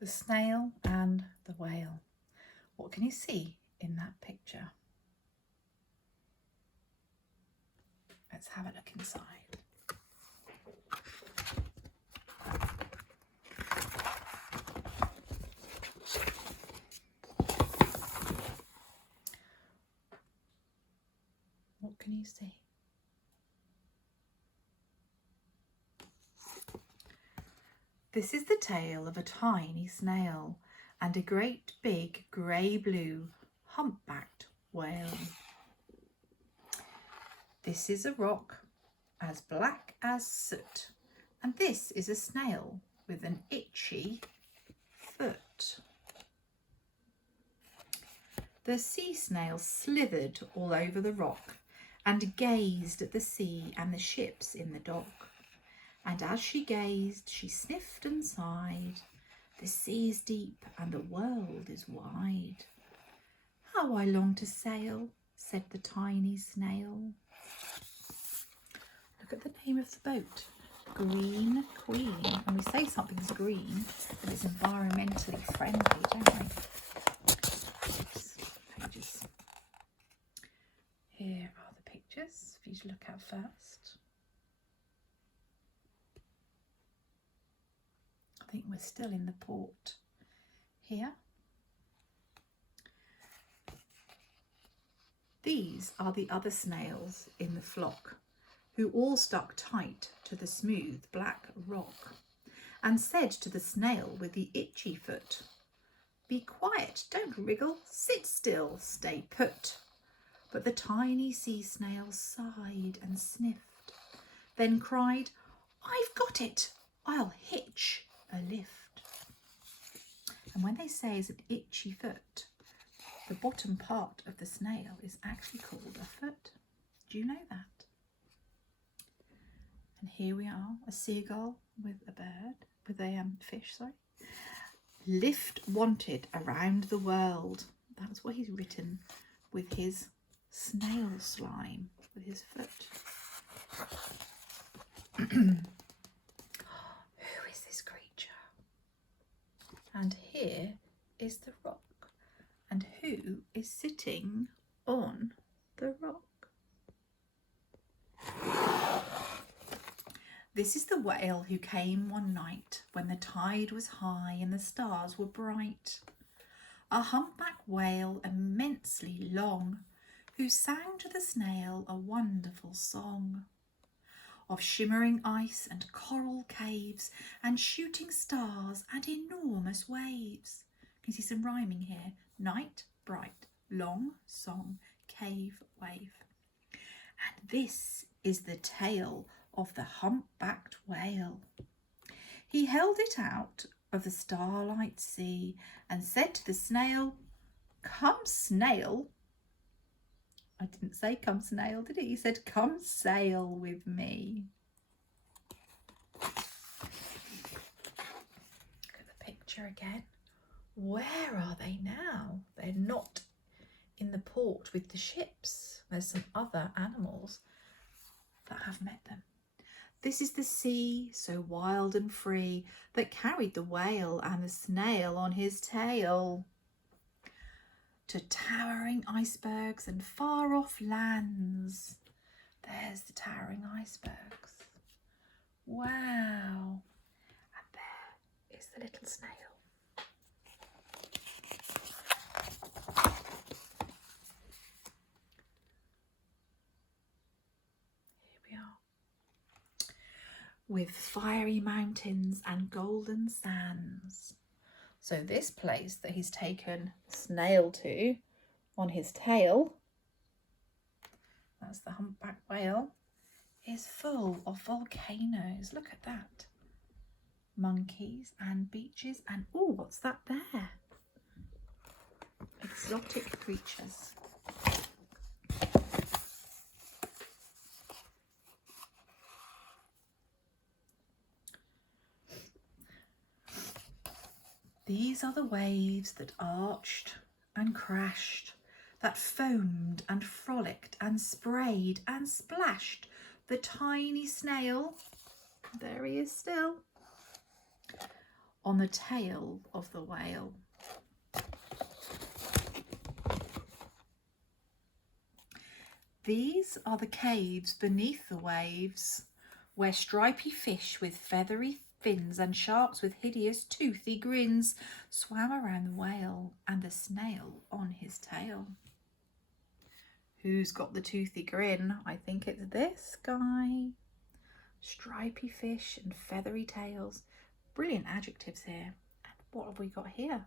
the snail and the whale. What can you see in that picture? Let's have a look inside. What can you see? This is the tail of a tiny snail and a great big grey-blue humpbacked whale. This is a rock as black as soot, and this is a snail with an itchy foot. The sea snail slithered all over the rock and gazed at the sea and the ships in the dock. And as she gazed, she sniffed and sighed. The sea is deep and the world is wide. How I long to sail, said the tiny snail. Look at the name of the boat, Green Queen. And we say something's green if it's environmentally friendly, don't we? Oops, pages. Here are the pictures for you to look at first. I think we're still in the port here. These are the other snails in the flock, who all stuck tight to the smooth black rock and said to the snail with the itchy foot, "Be quiet, don't wriggle, sit still, stay put." But the tiny sea snail sighed and sniffed, then cried, "I've got it, I'll hitch a lift." And when they say it's an itchy foot, the bottom part of the snail is actually called a foot. Do you know that? And here we are, a seagull with a bird, with a fish, sorry. Lift wanted around the world. That's what he's written with his snail slime, with his foot. Who is this creature? And here is the rock. And who is sitting on the rock? This is the whale who came one night when the tide was high and the stars were bright. A humpback whale immensely long, who sang to the snail a wonderful song of shimmering ice and coral caves and shooting stars and enormous waves. Can you see some rhyming here? Night, bright, long, song, cave, wave. And this is the tale of the humpbacked whale. He held it out of the starlight sea and said to the snail, "Come, snail." I didn't say come snail, did he? He said, "Come sail with me." Look at the picture again. Where are they now? They're not in the port with the ships. There's some other animals that have met them. This is the sea, so wild and free, that carried the whale and the snail on his tail to towering icebergs and far off lands. There's the towering icebergs. Wow. And there is the little snail. Here we are. With fiery mountains and golden sands. So this place that he's taken Snail to on his tail, that's the humpback whale, is full of volcanoes. Look at that. Monkeys and beaches and, oh, what's that there? Exotic creatures. These are the waves that arched and crashed, that foamed and frolicked and sprayed and splashed the tiny snail, there he is still, on the tail of the whale. These are the caves beneath the waves, where stripy fish with feathery fins and sharks with hideous toothy grins swam around the whale and the snail on his tail. Who's got the toothy grin? I think it's this guy. Stripy fish and feathery tails. Brilliant adjectives here. And what have we got here?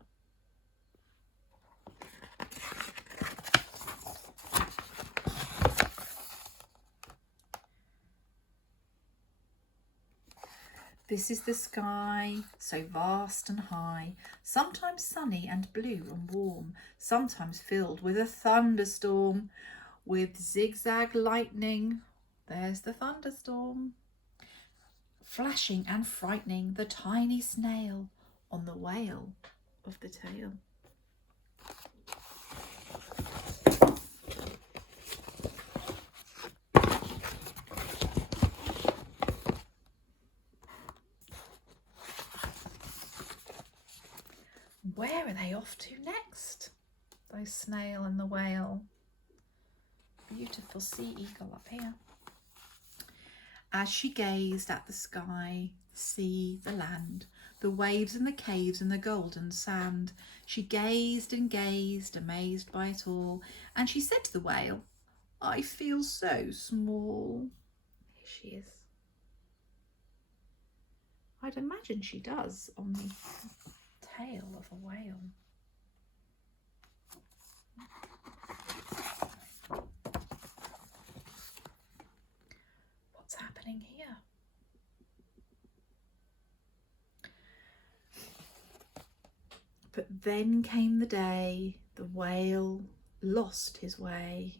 This is the sky, so vast and high, sometimes sunny and blue and warm, sometimes filled with a thunderstorm, with zigzag lightning. There's the thunderstorm. Flashing and frightening the tiny snail on the whale of the tail. Where are they off to next? Those snail and the whale. Beautiful sea eagle up here. As she gazed at the sky, the sea, the land, the waves and the caves and the golden sand, she gazed and gazed, amazed by it all, and she said to the whale, "I feel so small." Here she is. I'd imagine she does on the tail of a whale. What's happening here? But then came the day the whale lost his way.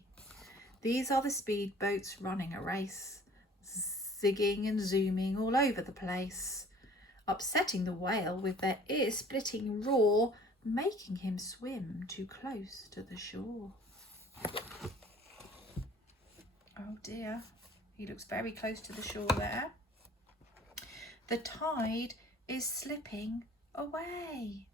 These are the speedboats running a race, zigging and zooming all over the place, upsetting the whale with their ear-splitting roar, making him swim too close to the shore. Oh dear, he looks very close to the shore there. The tide is slipping away.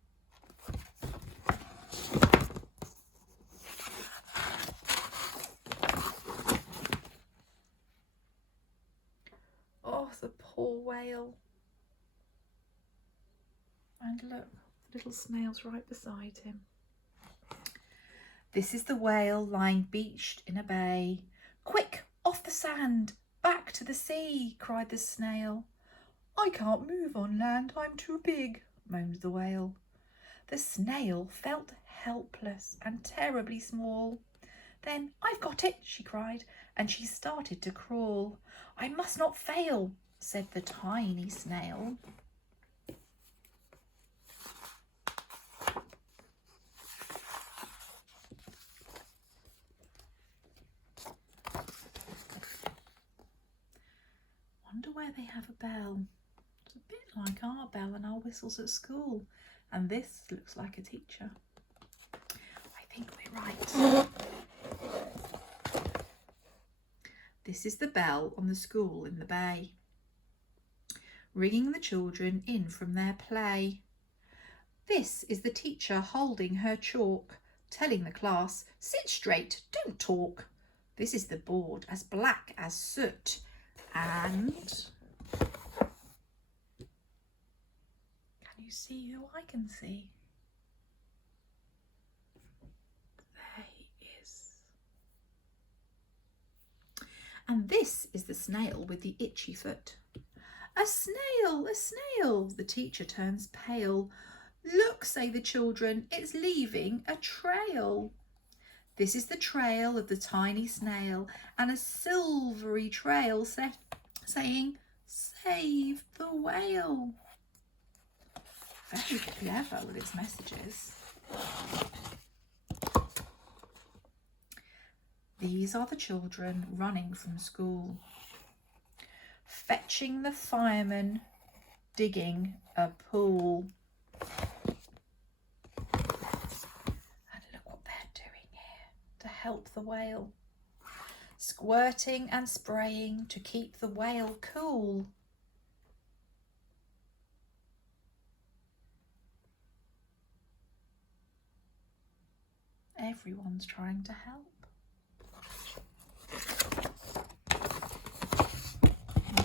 Oh, the poor whale. And look, the little snail's right beside him. This is the whale lying beached in a bay. "Quick, off the sand, back to the sea," cried the snail. "I can't move on land, I'm too big," moaned the whale. The snail felt helpless and terribly small. Then, "I've got it," she cried, and she started to crawl. "I must not fail," said the tiny snail. Wonder where they have a bell. It's a bit like our bell and our whistles at school. And this looks like a teacher. I think we're right. This is the bell on the school in the bay, ringing the children in from their play. This is the teacher holding her chalk, telling the class, "Sit straight, don't talk." This is the board, as black as soot. And can you see who I can see? There he is. And this is the snail with the itchy foot. "A snail, a snail!" The teacher turns pale. "Look," say the children, "it's leaving a trail." This is the trail of the tiny snail, and a silvery trail saying, "Save the whale." Very clever with its messages. These are the children running from school, fetching the fireman, digging a pool. To help the whale, squirting and spraying to keep the whale cool. Everyone's trying to help.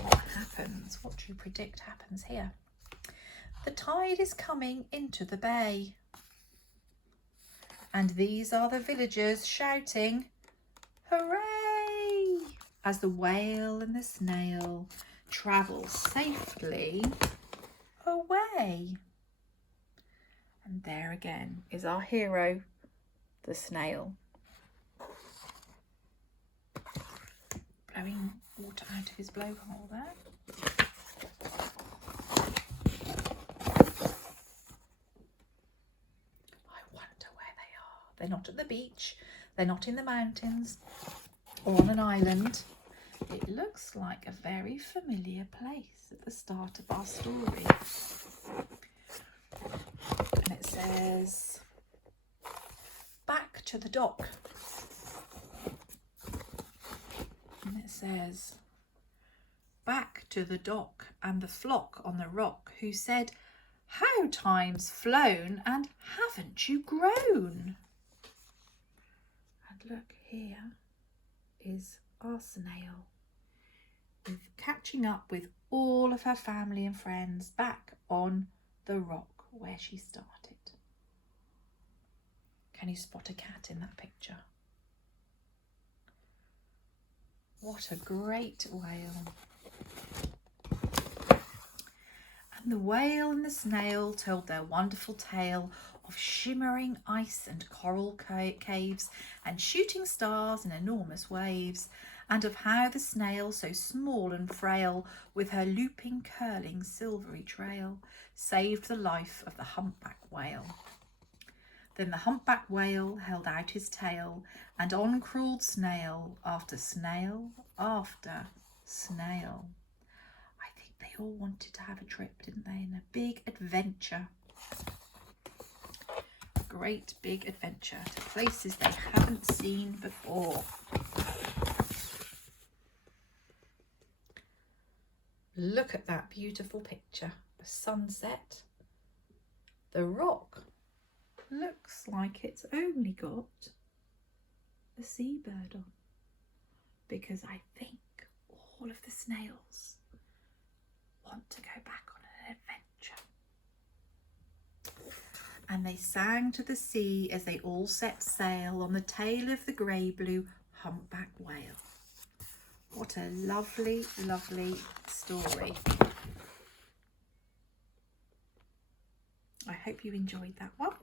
What happens? What do you predict happens here? The tide is coming into the bay. And these are the villagers shouting, "Hooray!" as the whale and the snail travel safely away. And there again is our hero, the snail, blowing water out of his blowhole there. I wonder where they are. They're not at the beach, they're not in the mountains or on an island. It looks like a very familiar place at the start of our story. And it says, "Back to the dock." And it says, "Back to the dock and the flock on the rock, who said, 'How time's flown, and haven't you grown?'" And look, here is our snail, catching up with all of her family and friends back on the rock where she started. Can you spot a cat in that picture? What a great whale. And the whale and the snail told their wonderful tale of shimmering ice and coral caves and shooting stars and enormous waves, and of how the snail, so small and frail, with her looping, curling, silvery trail, saved the life of the humpback whale. Then the humpback whale held out his tail, and on crawled snail after snail after snail. I think they all wanted to have a trip, didn't they? In a big adventure. A great big adventure to places they haven't seen before. Look at that beautiful picture. A sunset. The rock looks like it's only got a seabird on, because I think all of the snails want to go back on an adventure. And they sang to the sea as they all set sail on the tail of the grey-blue humpback whale. What a lovely, lovely story. I hope you enjoyed that one.